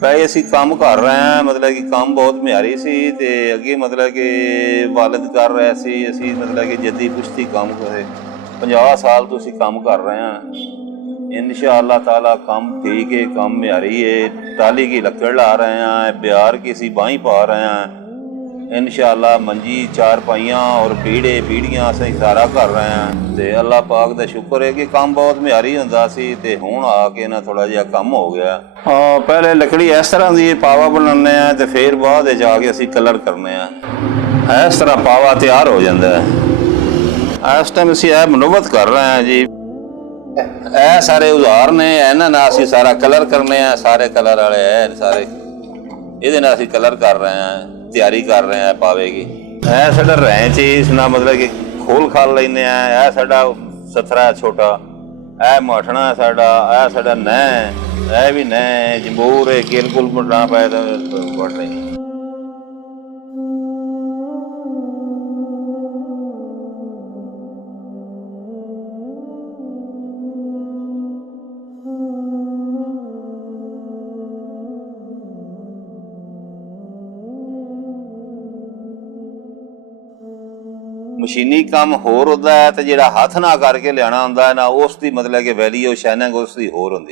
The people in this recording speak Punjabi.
ਭਾਈ ਅਸੀਂ ਕੰਮ ਕਰ ਰਹੇ ਹਾਂ, ਮਤਲਬ ਕਿ ਕੰਮ ਬਹੁਤ ਮਿਆਰੀ ਸੀ ਤੇ ਅੱਗੇ ਮਤਲਬ ਕਿ ਵਾਲਦ ਕਰ ਰਿਹਾ ਸੀ। ਅਸੀਂ ਮਤਲਬ ਕਿ ਜੱਦੀ ਪੁਸ਼ਤੀ ਕੰਮ ਕਰੇ 50 ਸਾਲ ਤੋਂ ਅਸੀਂ ਕੰਮ ਕਰ ਰਹੇ ਹਾਂ। इंशा अल्लाह ताला काम ठीक है, काम म्यारी है। टाली की लकड़ ला रहे हैं, बिहार की सी बाहीं पा रहे हैं। इंशा अल्लाह मंजी चार पाइयाँ और पीढ़ियाँ असीं सारा कर रहे हैं। तो अल्लाह पाक का शुक्र है कि काम बहुत म्यारी हुंदा सी ते हुण आके ना थोड़ा जिहा कम हो गया। हाँ, पहले लकड़ी इस तरह की पावा बनाने तो फिर बाद जाके असीं कलर करने। इस तरह पावा तैयार हो जाता है। इस टाइम असीं यह मनोबत कर रहे हैं जी। ਇਹ ਸਾਰੇ ਉਧਾਰ ਨੇ, ਇਹਨਾਂ ਨਾਲ ਅਸੀਂ ਸਾਰਾ ਕਲਰ ਕਰਨੇ ਆ। ਸਾਰੇ ਕਲਰ ਵਾਲੇ ਹੈ ਸਾਰੇ, ਇਹਦੇ ਨਾਲ ਅਸੀਂ ਕਲਰ ਕਰ ਰਹੇ ਹਾਂ, ਤਿਆਰੀ ਕਰ ਰਹੇ ਹਾਂ ਪਾਵੇਗੀ। ਇਹ ਸਾਡਾ ਰੈਂਚ ਇਸ ਨਾਲ ਮਤਲਬ ਕਿ ਖੋਲ ਖਾਲ ਲੈਂਦੇ ਆ। ਇਹ ਸਾਡਾ ਸਥਰਾ ਛੋਟਾ, ਇਹ ਮਾਠਣਾ ਸਾਡਾ, ਇਹ ਸਾਡਾ ਨਹਿ, ਇਹ ਵੀ ਨਹਿ ਜੰਬੂਰ ਕਿਲ ਕੁਲ ਮੁੰਡਾ ਪਏ ਤਾਂ ਵੱਢ ਲਈ। ਮਸ਼ੀਨੀ ਕੰਮ ਹੋਰ ਹੁੰਦਾ ਹੈ ਤੇ ਜਿਹੜਾ ਹੱਥ ਨਾਲ ਕਰਕੇ ਲਿਆਉਣਾ ਹੁੰਦਾ ਹੈ ਨਾ, ਉਸ ਦੀ ਮਤਲਬ ਕਿ ਵੈਲਿਊ ਸ਼ਾਇਨਿੰਗ ਉਸ ਦੀ ਹੋਰ ਹੁੰਦੀ।